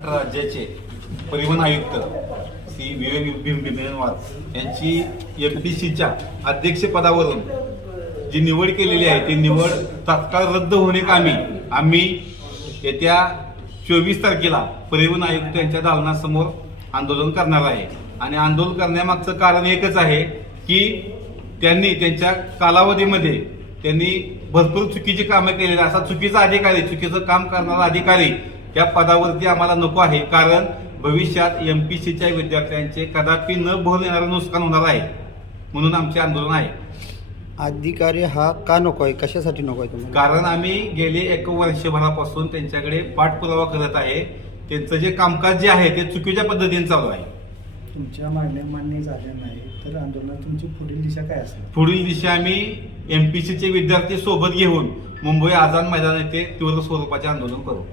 राज्याचे परिवहन आयुक्त श्री विवेक भीमवार यांची एमपीसीच्या अध्यक्षपदावरून जी निवड केलेली आहे ती निवड तात्काळ रद्द होणे कामी आम्ही येत्या 24 तारखेला परिवहन आयुक्त यांच्या दालनासमोर आंदोलन करणार आहे. आणि आंदोलन करण्यामागचं कारण एकच आहे की त्यांनी त्यांच्या कालावधीमध्ये त्यांनी भरपूर चुकीची कामं केलेली, असा चुकीचा अधिकारी, चुकीचं काम करणारा अधिकारी या पदावरती आम्हाला नको आहे. कारण भविष्यात एमपीसीच्या विद्यार्थ्यांचे कदापि न भरून येणारं नुकसान होणार आहे, म्हणून आमचे आंदोलन आहे. अधिकारी हा का नको आहे, कशासाठी नको आहे तुम्हाला? कारण आम्ही गेले 1 वर्षभरापासून त्यांच्याकडे पाठपुरावा करत आहे. त्यांचं जे कामकाज जे आहे ते चुकीच्या पद्धतीने चालू आहे. तुमच्या मागण्या मान्य झाल्या नाही तर आंदोलनात तुमची पुढील दिशा काय असेल? पुढील दिशा आम्ही एमपीसीचे विद्यार्थी सोबत घेऊन मुंबई आझाद मैदान येथे तीव्र स्वरूपाचे आंदोलन करू.